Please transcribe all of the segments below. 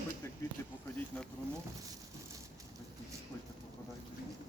Підходьте квіти, походіть на труну. Підходьте, покладайте квіти.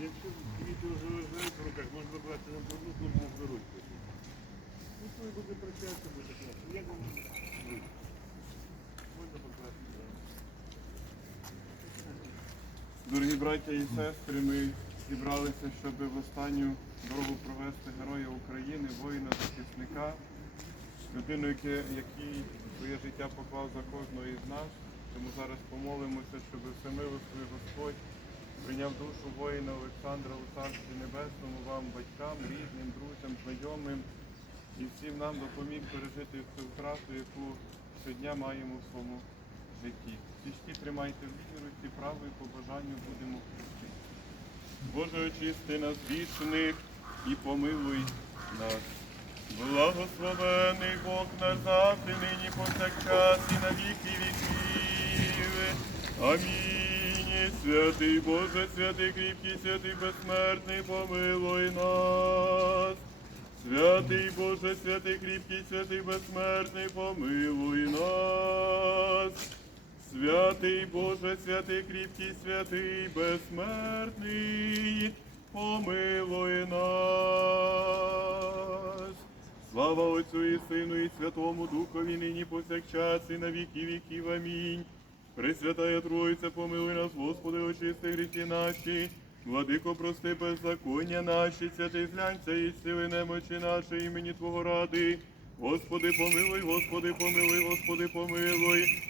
Якщо квіти вже лежать в руках, можна брати на продукт, ну мов беруть. Ну, коли буде прощатися, буде краще. Як вам зручно? Можна покласти. так. Дорогі браття і сестри, ми зібралися, щоб в останню дорогу провести героя України, воїна, захисника, людину, який своє життя поклав за кожного із нас. Тому зараз помолимося, щоб всемилостивий Господь прийняв душу воїна Олександра у Царстві Небесному, вам, батькам, рідним, друзям, знайомим і всім нам допоміг пережити цю втрату, яку щодня маємо в своєму житті. Свічки тримайте в віруці, правою по бажанню будемо хрести. Боже, очисти нас вічних і помилуй нас. Благословений Бог назавжди, нині повсякчас і на віки віків. Амінь. Святий Боже, святий кріпкий, святий безсмертний, помилуй нас. Святий Боже, святий кріпкий, святий безсмертний, помилуй нас. Святий Боже, святий кріпкий, святий безсмертний, помилуй нас. Слава Отцю і Сину, і Святому Духові, нині повсякчас, і на віки віків. Амінь. Пресвятая Троїця, помилуй нас, Господи, очисти гріхи наші. Владико, прости беззаконня наші, святий зглянься і сили немочі наші, імені Твого ради. Господи, помилуй, Господи, помилуй, Господи, помилуй.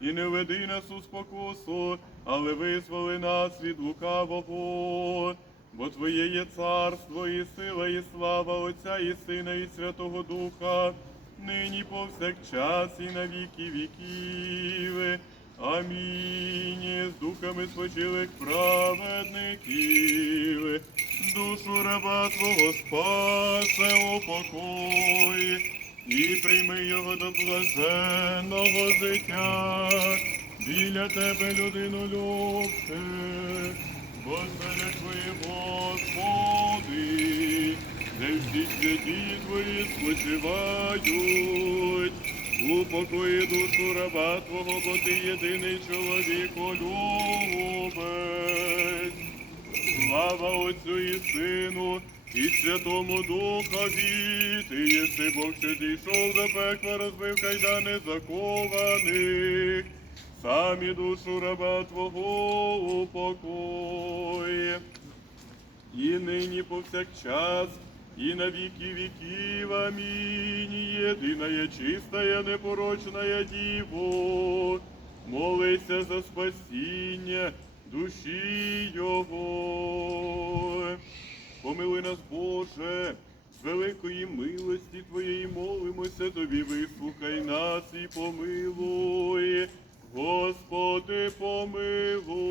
і не веди нас у спокусу, але визволи нас від лукавого. Бо Твоє є царство, і сила, і слава Отця, і Сина, і Святого Духа, нині повсякчас, і на віки віків. Амінь. З духами спочилих праведників, душу раба Твого спасе упокой, і прийми його до блаженного життя. Біля тебе, людину любце, бо звере Твої, Господи, де всі святі Твої спочивають. Упокої душу раба Твого, бо ти єдиний чоловіколюбець. Слава Отцю і Сину, і Святому Духові, ти єси Бог, що дійшов до пекла, розбив кайдани закованих, самі душу раба Твого упокой. І нині повсякчас, і на віки віків. Амінь. Єдина є чистая, непорочна Діво, молися за спасіння душі Його. Помилуй нас, Боже, з великої милості Твоєї молимося Тобі, вислухай нас і помилуй. Господи, помилуй.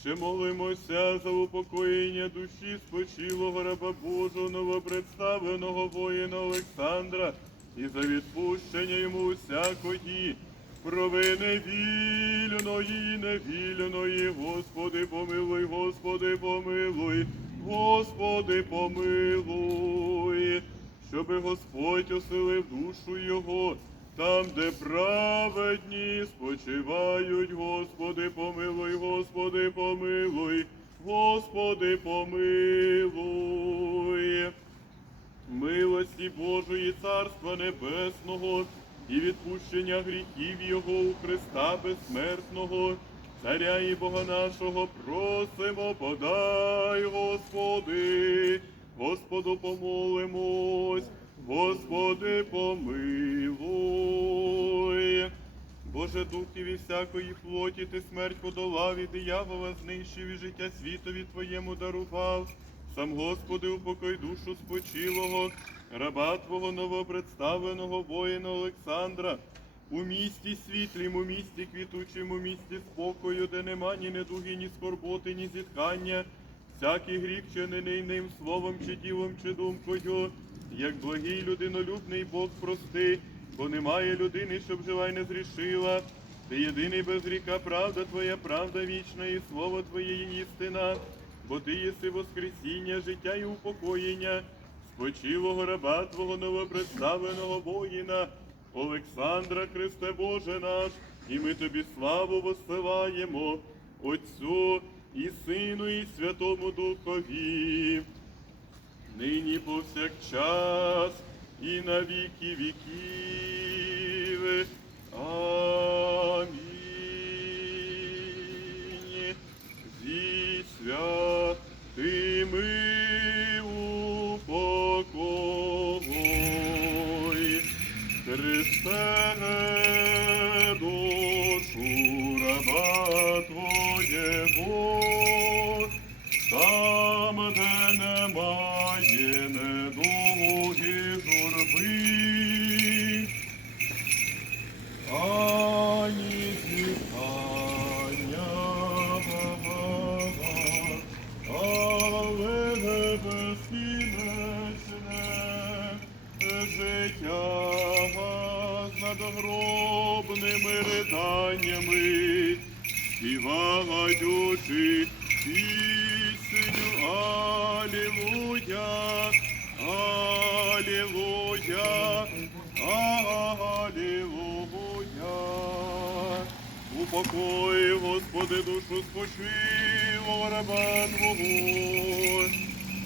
Ще молимося за упокоєння душі спочилого раба Божого новопредставленого воїна Олександра і за відпущення йому усякої провини вільної, невільної. Господи, помилуй, Господи, помилуй, Господи, помилуй, щоби Господь оселив душу його. Там, де праведні спочивають, Господи, помилуй, Господи, помилуй, Господи, помилуй. Милості Божої Царства Небесного і відпущення гріхів Його у Христа безсмертного, Царя і Бога нашого просимо, подай, Господи, Господу помолимось. Господи, помилуй, Боже духів і всякої плоті, ти смерть подолав і диявола знищив і життя світові Твоєму дарував. Сам Господи, упокой душу спочилого, раба Твого новопредставленого воїна Олександра, у місті світлім, у місті квітучим, у місті спокою, де нема ні недуги, ні скорботи, ні зітхання, всякий гріх чинений ним словом чи ділом, чи думкою, як благий людинолюбний Бог прости, бо немає людини, щоб жива й не зрішила. Ти єдиний без гріха, правда Твоя, правда вічна, і слово Твоє істина, бо Ти єси воскресіння, життя і упокоєння, спочилого раба Твого новопредставленого воїна, Олександра Христе Боже наш, і ми Тобі славу воссилаємо, Отцю і Сину, і Святому Духові нині повсякчас і на віки віків. Амінь. Зі святими упокой. Христе, надгробними риданнями, співаючи пісню Алілуя, Алілуя, Алілуя. Упокой, Господи, душу спочилого раба Твого.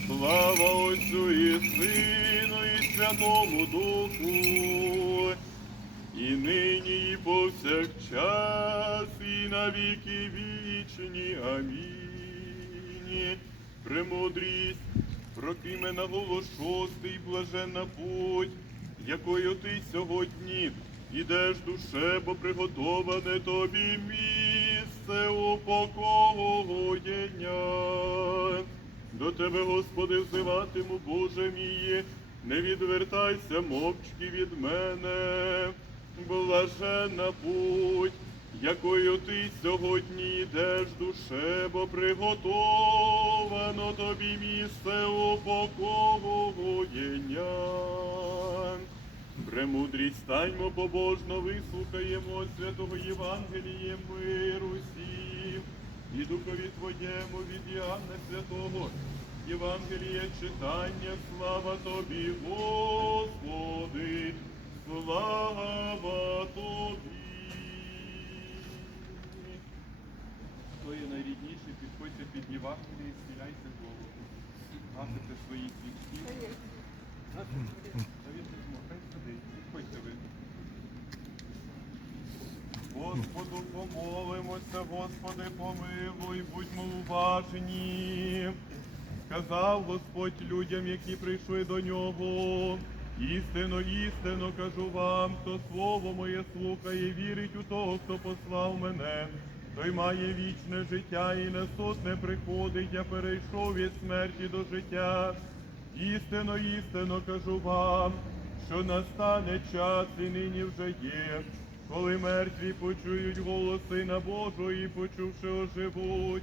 Слава Отцю і Сину, і Святому Духу, і нині, і повсякчас, і на віки вічні. Амінь. Премудрість, прокиме на голос шостий, блаженна путь, якою ти сьогодні ідеш душе, бо приготоване тобі місце упокоєння. До тебе, Господи, взиватиму, Боже мій, не відвертайся мовчки від мене, блаженна путь, якою ти сьогодні йдеш, душе, бо приготовано тобі місце упокоєння. Премудрість станьмо побожно, вислухаємо святого Євангелія миру всім і духові Твоєму від Іоанна Святого. Євангелія читання, слава Тобі, Господи, слава Тобі. Хто є найрідніший, підходьте під Євангеліє і схиляйте голову. Гасите свої свічки. Підходьте ви. Господу помолимося, Господи, помилуй, будьмо уважні. Сказав Господь людям, які прийшли до нього. Істинно, істинно кажу вам, хто слово моє слухає, вірить у того, хто послав мене. Той має вічне життя і на суд не приходить, я перейшов від смерті до життя. Істинно, істинно кажу вам, що настане час і нині вже є, коли мертві почують голос Сина Божого і почувши оживуть.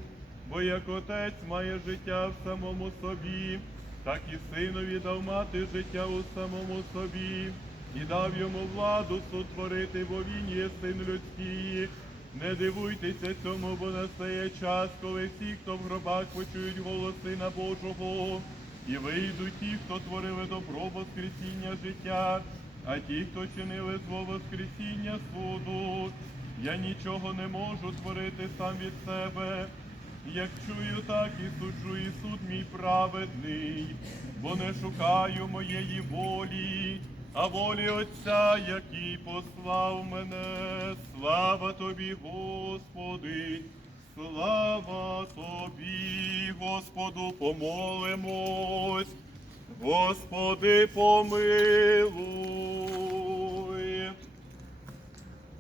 Бо як отець має життя в самому собі, так і синові дав мати життя у самому собі, і дав йому владу сотворити, бо він є син людський. Не дивуйтеся цьому, бо настає час, коли всі, хто в гробах почують голос Сина Божого, і вийдуть ті, хто творили добро Воскресіння життя, а ті, хто чинили зло Воскресіння суду. Я нічого не можу творити сам від себе. Як чую, так і суджу, і суд мій праведний, бо не шукаю моєї волі, а волі Отця, який послав мене. Слава тобі, Господи, слава тобі, Господу, помолимось, Господи, помилуй.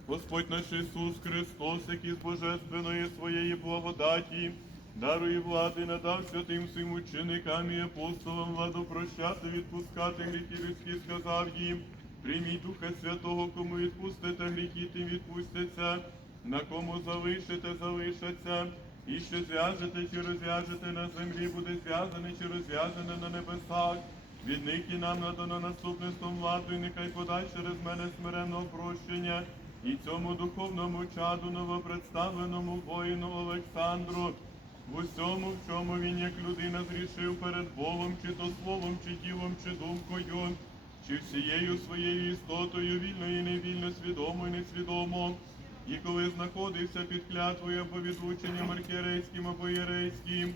Господь наш Ісус Христос, який з божественної своєї благодаті, дарує влади, надав святим своїм ученикам і апостолам владу прощати, відпускати гріхи людські, сказав їм. Прийміть Духа Святого, кому відпустите гріхи, тим відпустяться, на кому залишите, залишаться. І що зв'яжете чи розв'яжете на землі, буде зв'язане чи розв'язане на небесах. Від них і нам надано наступництвом владу, і нехай подасть через мене смиренного прощення, і цьому духовному чаду новопредставленому воїну Олександру. В усьому, в чому він як людина зрішив перед Богом, чи то словом, чи ділом, чи думкою, чи всією своєю істотою, вільно і невільно, свідомо і несвідомо. І коли знаходився під клятвою або відлученням архієрейським або єрейським,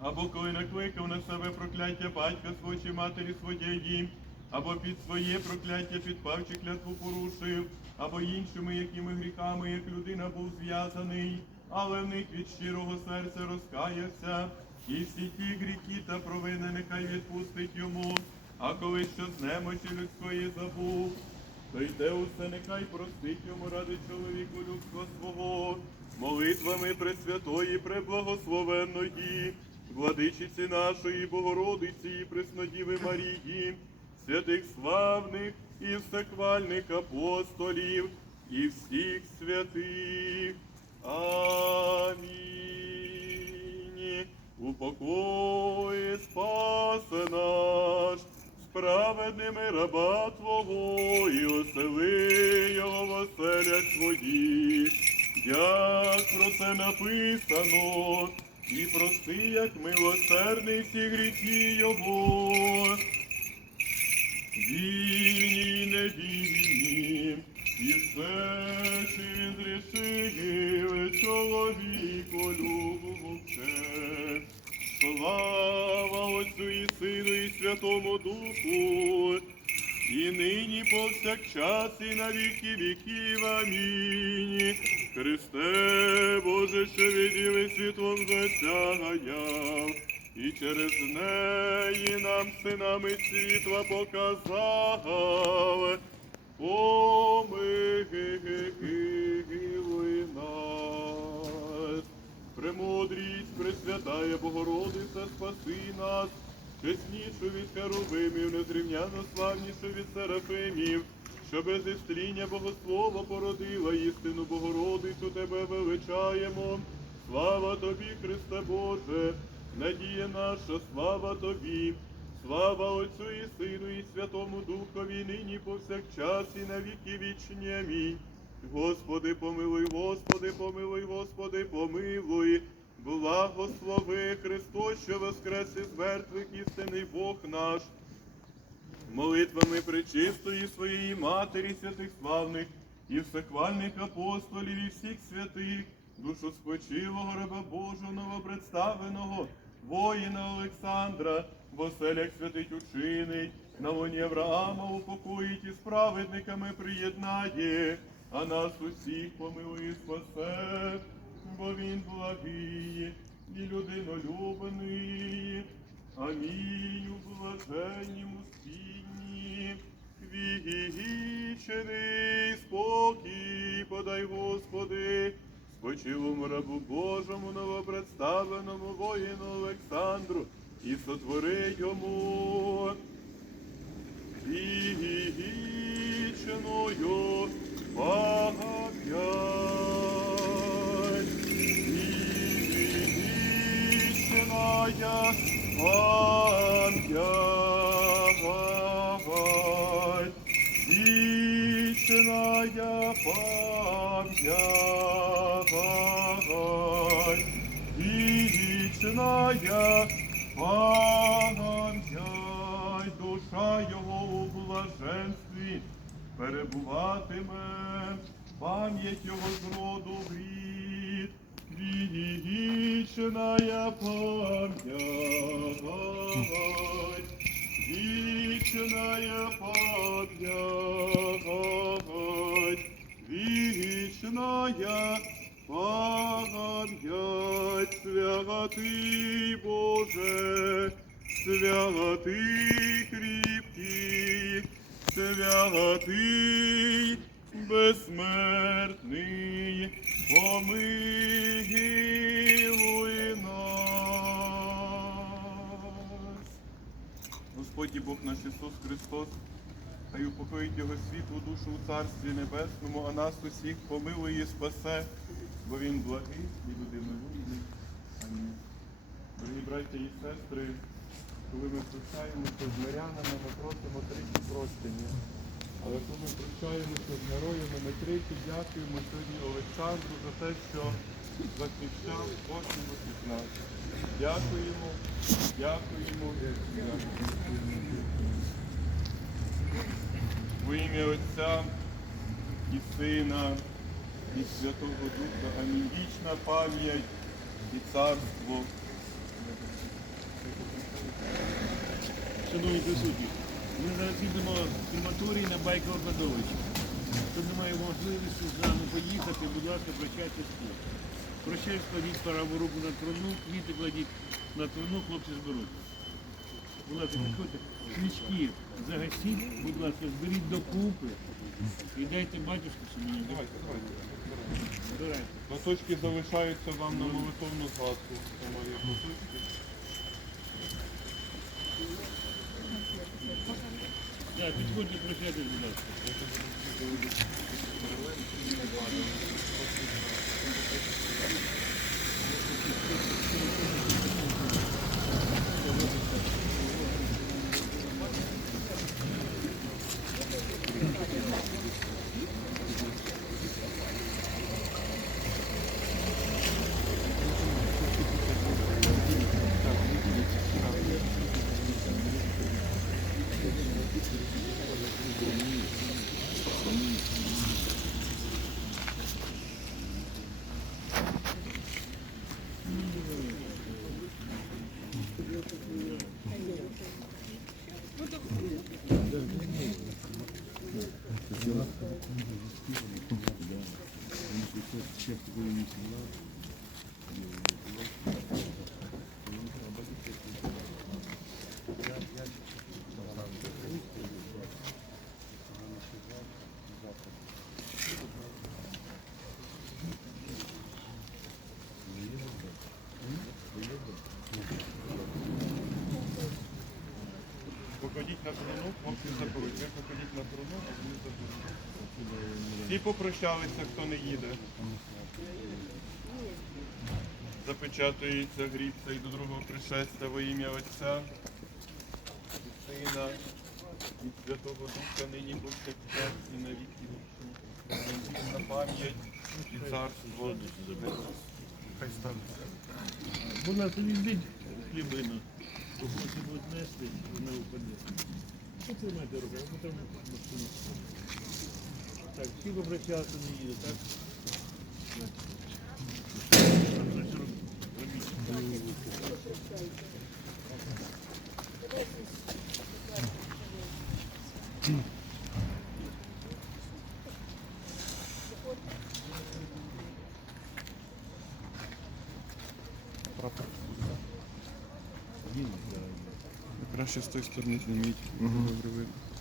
або коли накликав на себе прокляття батька свого чи матері своєї, або під своє прокляття підпав чи клятву порушив, або іншими якими гріхами, як людина був зв'язаний, але в них від щирого серця розкаявся, і всі ті гріхи та провини нехай відпустить йому, а коли що з немочі людської забув, то йде усе, нехай простить йому ради чоловіку людства свого, молитвами Пресвятої, Преблагословенної, владичиці нашої Богородиці і Преснодіви Марії, святих славних і всехвальних апостолів і всіх святих. Амінь. У покої спасе наш, справедними раба Твого, і осели його в оселях своїх, як про це написано, і прости, як милосердний всі гріхи Його. Вільні і невільні, і все, що він зрішив, чоловіко любовче. Слава Отцю і Сину, і Святому Духу, і нині повсякчас, і на віки віків. Амінь. Христе, Боже, що відділи світлом засяяв, і через неї нам синами світла показав. Помилуй нас. Премудрість, Пресвятая Богородиця, спаси нас, чеснішу від Херувимів, незрівняно славнішу від Серафимів, що без істріння богослова породила істину Богородицю, Тебе величаємо. Слава Тобі, Христе Боже, надія наша, слава Тобі. Слава Отцю і Сину, і Святому Духові, нині повсякчас, і на віки вічні. Амінь. Господи, помилуй, Господи, помилуй, Господи, помилуй. Благослови Христос, що воскрес із мертвих, істинний Бог наш. Молитвами пречистої своєї Матері, святих славних і всехвальних апостолів і всіх святих, душу спочилого раба Божого новопредставленого, воїна Олександра, в оселях святить учинить, на лоні Авраама упокоїть і з праведниками приєднає, а нас усіх помилує спасе, бо він благий і людинолюбаний. Амінь у блаженнім спінні, вічений спокій, подай, Господи, спочилому рабу Божому, новопредставленому воїну Олександру, і сотвори йому вічною пам'ять. Вічная пам'ять, вічная пам'ять, вічная пам'ять, душа його у блаженстві перебуватиме, пам'ять його з роду в рід, вічная пам'ять, вічная пам'ять, вічная пам'ять, святий Боже, святий кріпкий, святий безсмертний, помилуй нас. Господь Бог наш Ісус Христос, хай упокоїть Його світлу душу у Царстві Небесному, а нас усіх помилує і спасе, бо Він благий і людинолюбний. Амінь. Дорогі браття і сестри, коли ми прощаємося з мирянами, ми просимо тричі прощення. Але коли ми прощаємося з героями, ми тричі дякуємо сьогодні Олександру за те, що захищав кожного із нас. Дякуємо. дякуємо. Во ім'я Отця і Сина, і Святого Духа. Амінь. Вічна пам'ять і царство. Шановні присутні, ми зараз їдемо в крематорій на Байкова Бадовича. Хто не має можливості з нами поїхати, будь ласка, прощайтесь тут. Прощай, складіть праву руку на трону, квіти кладіть на трону, хлопці зберуть. Будь ласка, підходьте. Свічки загасіть, будь ласка, зберіть докупи і дайте батюшку собі. Давайте, давайте. Збирайте. Носочки залишаються вам на молитовну згадку. Це мої носочки. Так, підходьте, прощайтесь, будь ласка. Попрощалися, хто не їде. Запечатується гріб цей до другого пришестя во ім'я Отця і Сина і Святого Духа нині повсякчас і на віки. На пам'ять і царство. Хай станеться. Будь ласка, візьміть хлібину. Бо хоче будуть нести, вона. Потримайте руку, а потім машину. Так, всі попрощалися не їде, так? Краще з тої сторони зніміть. Добре видно.